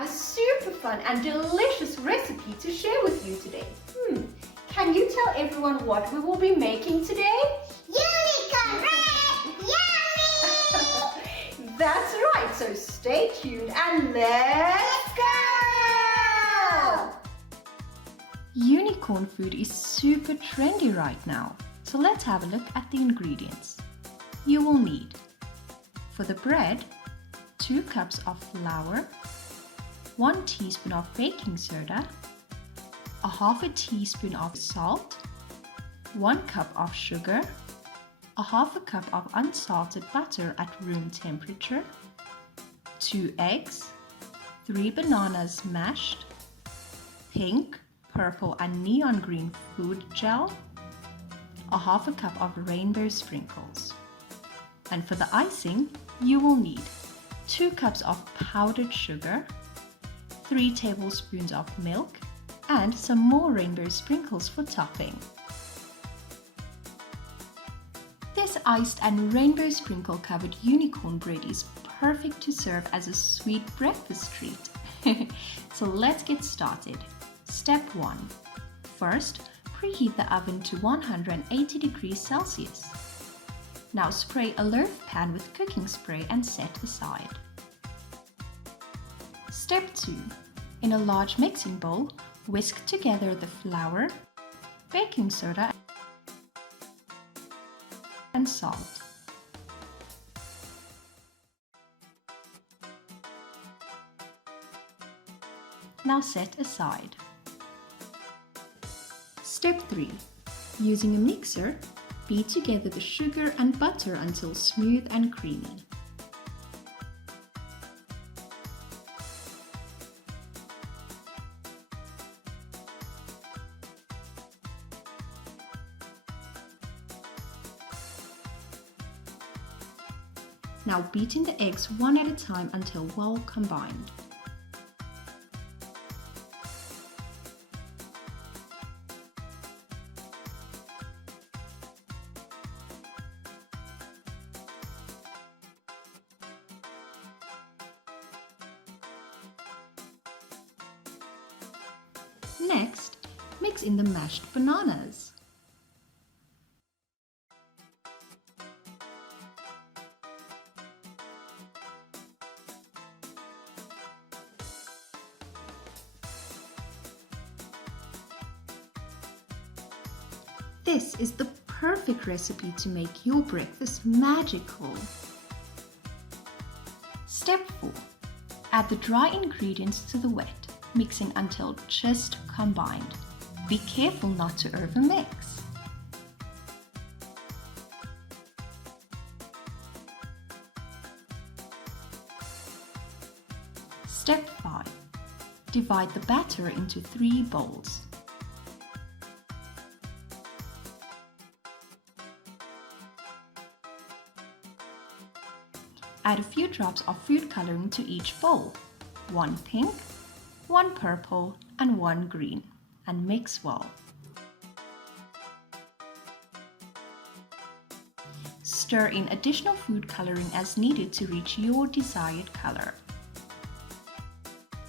have a super fun and delicious recipe to share with you today. Can you tell everyone what we will be making today? Unicorn bread! Yummy! That's right, so stay tuned and let's go! Unicorn food is super trendy right now, so let's have a look at the ingredients. You will need, for the bread, 2 cups of flour, 1 teaspoon of baking soda, a half a teaspoon of salt, 1 cup of sugar, a half a cup of unsalted butter at room temperature, 2 eggs, 3 bananas mashed, pink, purple and neon green food gel, a half a cup of rainbow sprinkles. And for the icing, you will need 2 cups of powdered sugar, 3 tablespoons of milk, and some more rainbow sprinkles for topping. This iced and rainbow sprinkle covered unicorn bread is perfect to serve as a sweet breakfast treat. So let's get started. Step 1. First, preheat the oven to 180 degrees Celsius. Now spray a loaf pan with cooking spray and set aside. Step 2. In a large mixing bowl, whisk together the flour, baking soda, and salt. Now set aside. Step 3. Using a mixer, beat together the sugar and butter until smooth and creamy. Now beating the eggs one at a time until well combined. Next, mix in the mashed bananas. This is the perfect recipe to make your breakfast magical. Step 4. Add the dry ingredients to the wet, mixing until just combined. Be careful not to overmix. Step 5. Divide the batter into 3 bowls. Add a few drops of food coloring to each bowl, 1 pink, 1 purple and 1 green, and mix well. Stir in additional food coloring as needed to reach your desired color.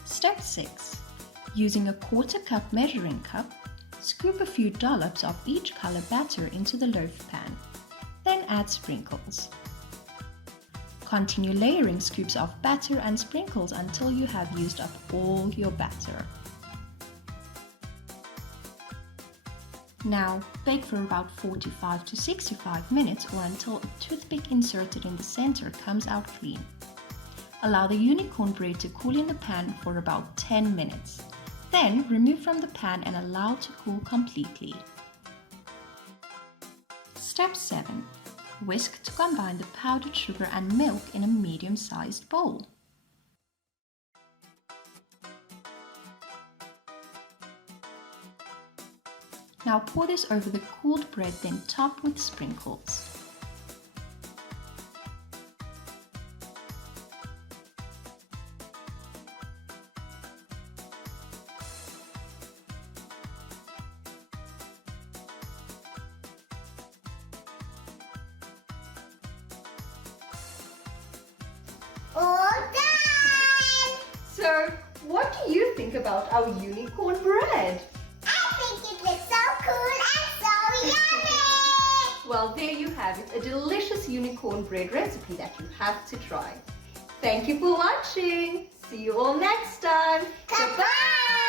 Step 6. Using a 1/4 cup measuring cup, scoop a few dollops of each color batter into the loaf pan. Then add sprinkles. Continue layering scoops of batter and sprinkles until you have used up all your batter. Now, bake for about 45 to 65 minutes or until a toothpick inserted in the center comes out clean. Allow the unicorn bread to cool in the pan for about 10 minutes. Then remove from the pan and allow to cool completely. Step 7. Whisk to combine the powdered sugar and milk in a medium-sized bowl. Now pour this over the cooled bread, then top with sprinkles. All done! So, do you think about our unicorn bread? I think it looks so cool and so yummy! Well, there you have it, a delicious unicorn bread recipe that you have to try. Thank you for watching. See you all next time. Goodbye!